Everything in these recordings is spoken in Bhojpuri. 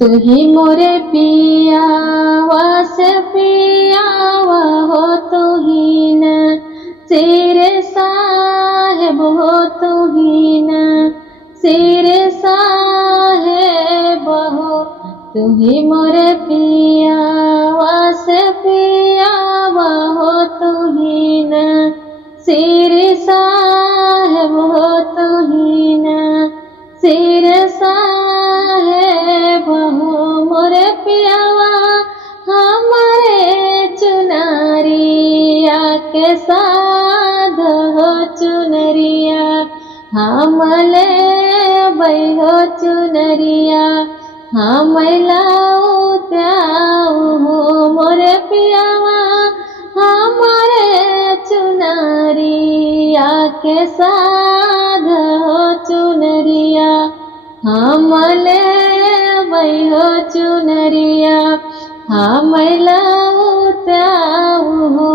तू ही मोरे पिया वास पिया हो तू ही न सिर साहेब हो तू ही न सिर साहेब हो तू ही मोरे पिया वास पिया हो तू ही न सिर साहेब हो तू ही न सिर साहेब हो मोरे पियावा हमारे चुनरिया के साध हो चुनरिया हमले बैहो चुनरिया हम लाऊ त्याऊ हो मोरे पियावा हमारे चुनरिया के साध हो चुनरिया हमले बैहो चुनरिया हम लाऊ त्याऊ हो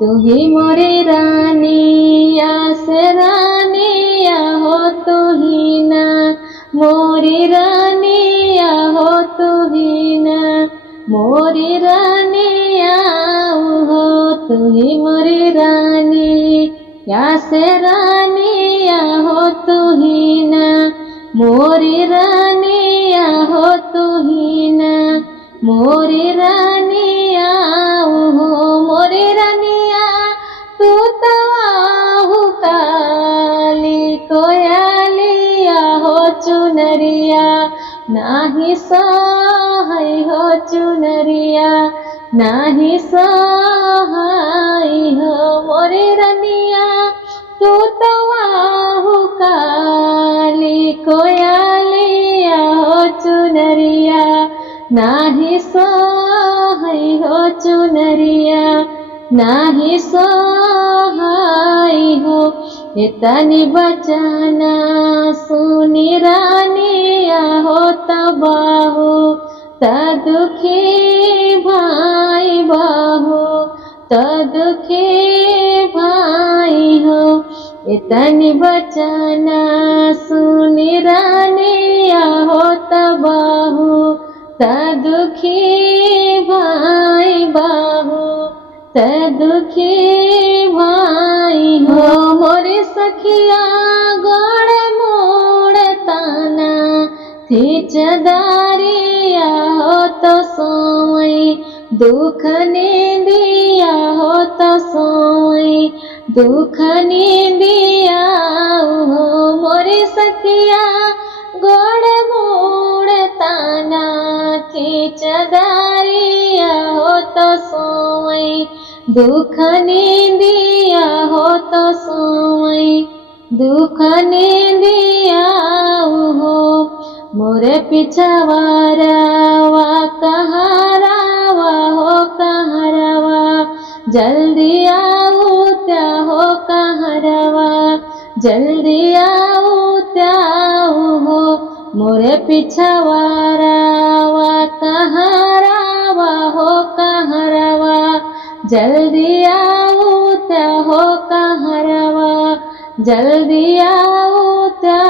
तू ही मोरी रानिया से रानिया हो तू ही ना मोरी रानिया हो तू ही ना मोरी रानिया हो तू ही मोरी रानी या से रानिया हो तू ही ना मोरी रानिया हो तू ही ना मोरी रानिया हो मोरी रानिया तू तवाहु काली कोयलिया हो चुनरिया नाही सहाय हो चुनरिया नाही सहाय हो मोरी रानिया तू तवाहु काली कोयलिया हो चुनरिया नाही सहाय हो चुनरिया नाही सहाय हो इतनी बचना सुनी रानिया हो तबाहो तदुखी भाई बाहो तदुखी भाई हो इतनी बचना सुनी रानिया हो तबाहो तदुखी भाई बाहो तदुखी भाई हो मोरे सखिया गोड़ मोड़ ताना खींचदारिया हो तो सोई दुख दिया हो तो सोई दुख दिया हो मोरे सखिया गोड़ मोड़ ताना खींचदारिया हो तो सोई दुख दिया हो तो सोई दुख दिया हो मोरे पिछवारावा कहारावा हो कहरवा जल्दी आओ त्या हो कहरवा जल्दी आओ त्या हो मोरे पिछवारावा कहारावा हो कहरवा जल्दी आओ त्या हो कहरवा जल्दी आओ त्या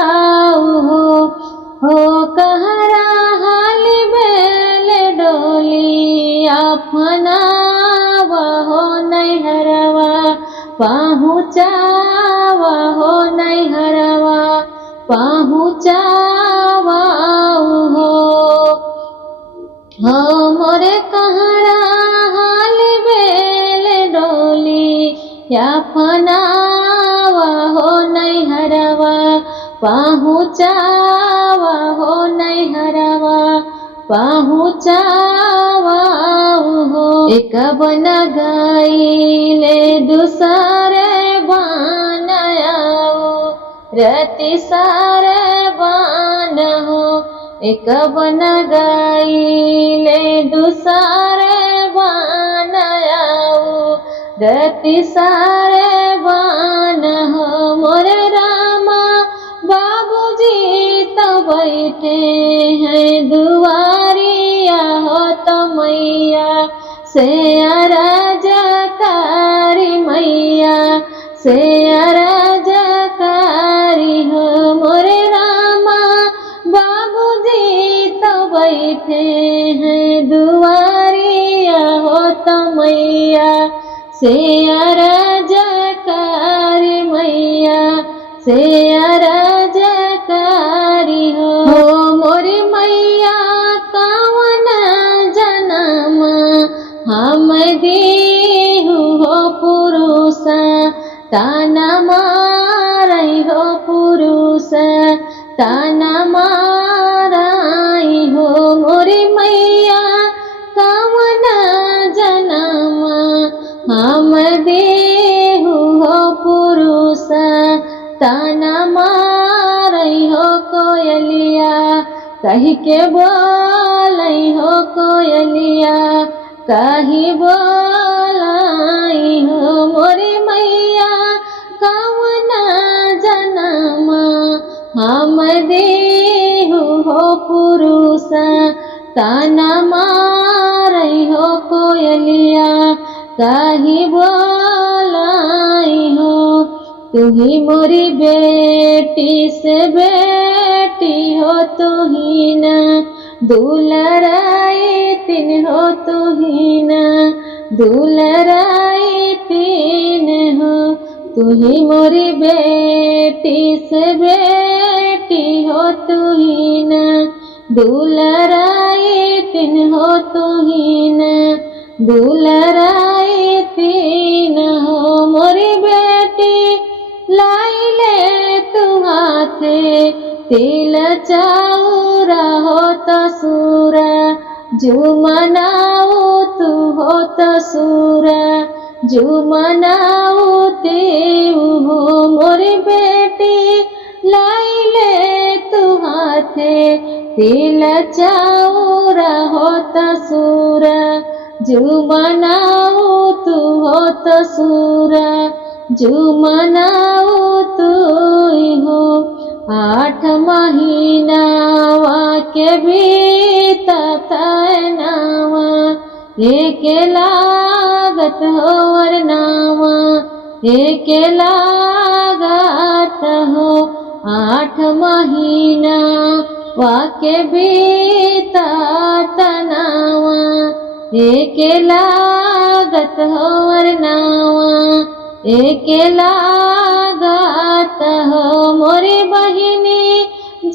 हो कहरा हाली बेल डोली अपनावा हो नैहरवा पहुँचावा हो नैहरवा पहुँचावा हो मोरे कहरा हाली बेल डोली अपनावा हो नैहरवा पहुँचावा हो नैहरवा पहुँचावा हो एक बन गईले दूसरे बनायाओ रति सारे बान हो एक बन गईले दूसरे बनायाओ रति सारे बान हो मोरे रामा बाबूजी तो बैठे हैं दुआरिया हो तो मैया से अरजकारी मैया से अरजकारी हो मोरे रामा बाबूजी तो बैठे हैं दुआरिया हो तो मैया से अरजकारी मैया से अरजकारी हो मोरी मैया कवन जन्म हम देहु हो पुरुष ताना मारई हो पुरुष ताना मारई हो मोरी मैया कवन जन्म हम देहु हो पुरुष ताना मारई हो कोयलिया कही के बोलई हो कोयलिया कही बोलाई हो मोरी मैया कवन जन्म हम देहु हो पुरुष ताना मारई हो कोयलिया कही बोलाई हो तुही मोरी बेटी से बेटी हो तुही न दुलराई तीन हो तुही न दुलराई तीन हो तुही मोरी बेटी से बेटी हो तुही न दुलराई तीन हो तुही न दुलराई तीन हो मोरी बेटी लाइले तू हाथे तिल चाउरा हो तसूरा जुमनाऊ तू हो तसूरा जुमनाऊ तेऊ हो मोरी बेटी लाइले तू हाथे तिल चाउरा हो तसूरा जुमनाऊ तू हो तसूरा जुमनाऊ तू हो 8 महीना वाके बीतत नावा एक लागत हो नावा एक लागत हो 8 महीना वाके बीतत नावा एक लागत हो नावा एक लागत हो मोरी बहिनी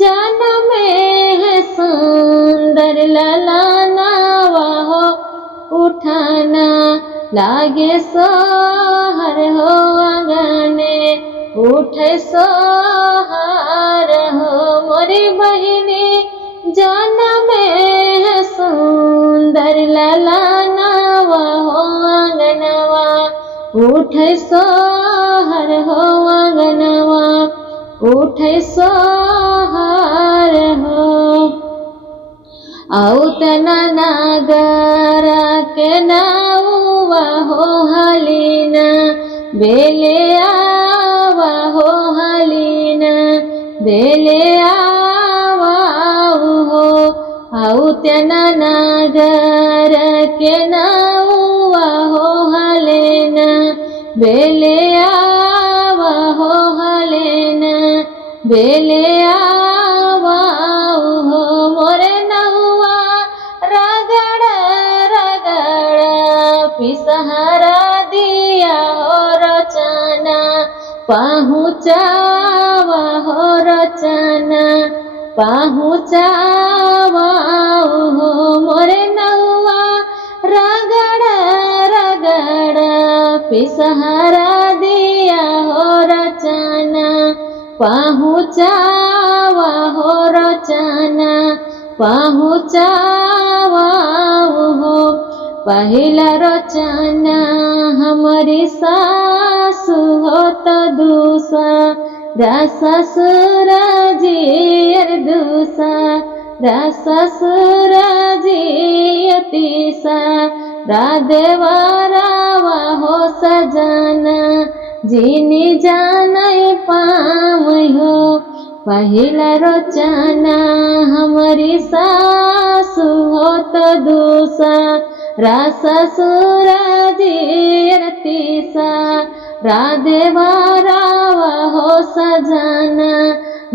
जन्म है सुंदर ललानावा हो उठाना लागे सोहर हो आंगने उठे सोहर हो मोरी बहिनी जन्म है सुंदर ललानावा हो आंगनवा उठे सोहर हो आंगनवा उठे सोहर हो औतना नागर के नावा हो हलीना बेले आवा हो हलीना बेले आवा हो औतना नागर के नावा हो हलेना बेले आवा हो हलेना बेले आवा हो मोरे नहुआ रगड़ रगड़ पिसहरा दिया हो रचना पहुँचावा हो रचना पहुँचावा हो मोरे नहुआ रगड़ रगड़ पिसहरा दिया हो रचना पहुँचावा हो रचना पहुँचावा हो पहिला रचना हमारी सासु हो तो दूसरा ससुर जी दूसरा ससुर जी तीसरा देवरावा हो सजना जिनी जानै पाम हो पहिला रचना हमारी सासु हो तो दूसरा ससुर जी तीसरा देवरावा हो सजना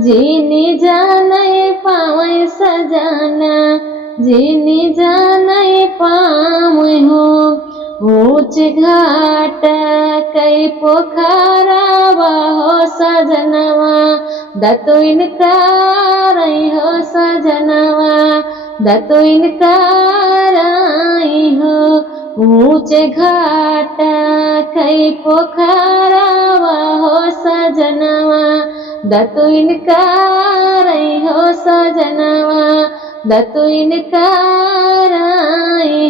जिनी जानै पावै सजना जिनी जानै पाम हो। ऊंच घाट कई पोखरावा हो सजनवा, दतो इनकार हो सजनवा, दतो इनकार हो। ऊंच घाट कई पोखरावा हो सजनवा, दतो इनकार हो सजनवा, दतो इनकार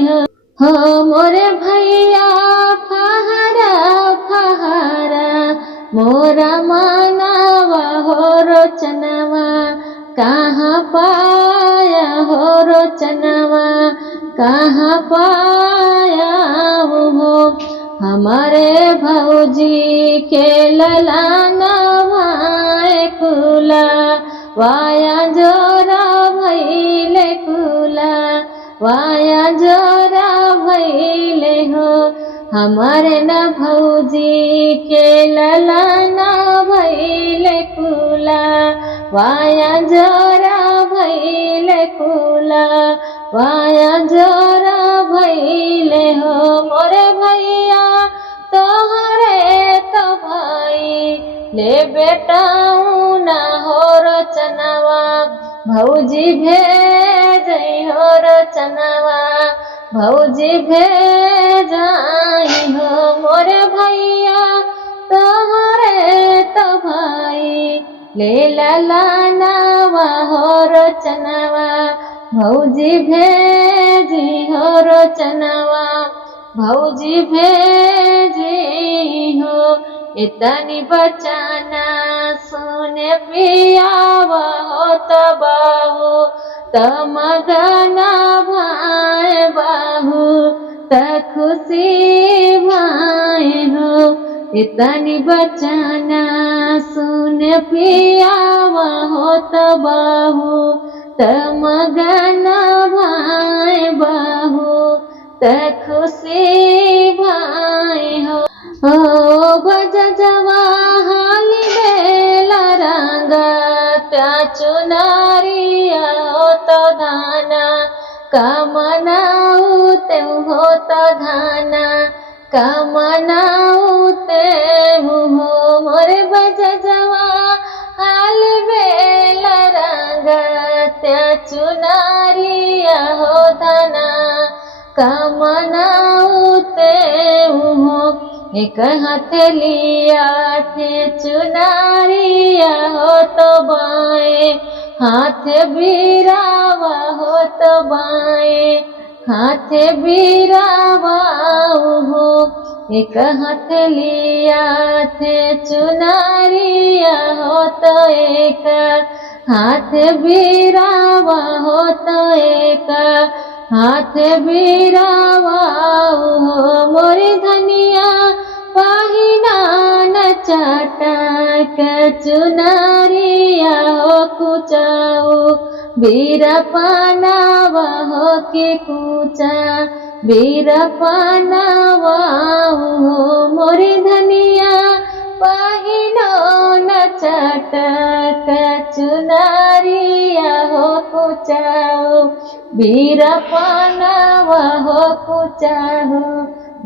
हो। मोरे भैया फहरा फहरा, मोरा मानवा हो रोचनवा, कहाँ पाया हो रोचनवा, कहाँ पाया हो। हमारे भौजी के ललानवा कुला, वाया जोरा भैले कुला, वाया जोरा भैले हो। हमारे न भौजी के ललाना भैले कुला, वाया जोरा भैले कुला, वाया जोरा भैले हो। मोरे भैया तोहरे तो भाई, ले बेटाऊ ना हो रोचनवा, भौजी भेजई हो रोचनवा, भौजी भेजाई हो। मोरे भैया तोहरे तो भाई, ले ललानवा हो रोचनवा, भौजी भेजी हो रोचनवा, भौजी भेजी हो। इतनी बचाना सुने पियावा हो तबाहू, तमगना भाई बाहू, त खुशी भाई हो। इतनी बचाना सुने पियावा हो तबाहू, तमगना भाई बाहू, त खुशी भाई हो। ओ बज जवाहली बेला रंगा, त्या चुनारिया हो तो धाना, कामनाऊ ते हो तो धाना, कामनाऊ ते हो। मोरे बज जवाहली बेला रंगा, त्या चुनारिया हो धाना, कामनाऊ ते हो। एक हथेलिया थे चुनारिया हो तो बाएं, हाथ बीरावा हो तो बाएं, हाथ बीरावा हो। एक हथेलिया थे चुनारिया हो तो एक, हाथ बीरावा हो तो एक, हाथ बीरावा हो। मोरी धनिया पहिना न चटक चुनारिया हो कुचाओ, बीरपनावा हो के कुचा, बीरपनावा हो। मोरी धनिया पहिना न चटक चुनारिया हो कुचाओ, बीरपनावा हो कुचाओ,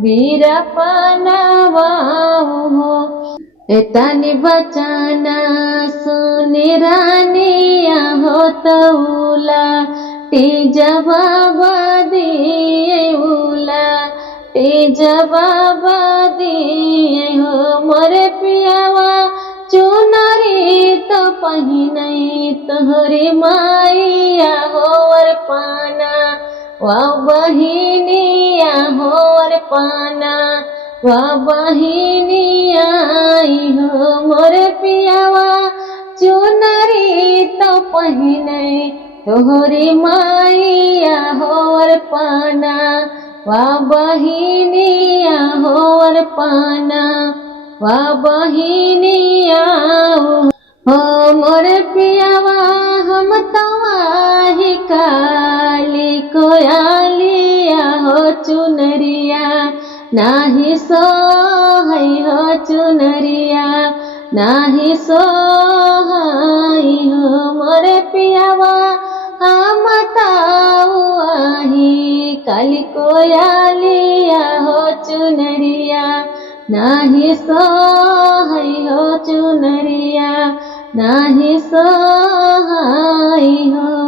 बीरपनावा हो। एतनी बचाना सुनी रानिया हो तौला, ती जवाब दिए उला, ती जवाब दिए हो। मोरे पियावा चुनरी तो पहिनई, तोहरी माइया होर पाना, वा बहिनिया होर पाना, वा बहिनिया हो। मोरे पियावा चुनरी तो पहिनई, तोहरी माइया होर पाना, वा बहिनिया होर पाना, वा बहिनिया हो। मोरे पियावा हम तवाही काली कोयालिया हो चुनरिया, नाही सोहई हो चुनरिया, नाही सोहई हो। मोरे पियावा हम ताऊ काली कोयालिया हो चुनरिया नाही सोहै हो चुनरिया नाही सोहै हो।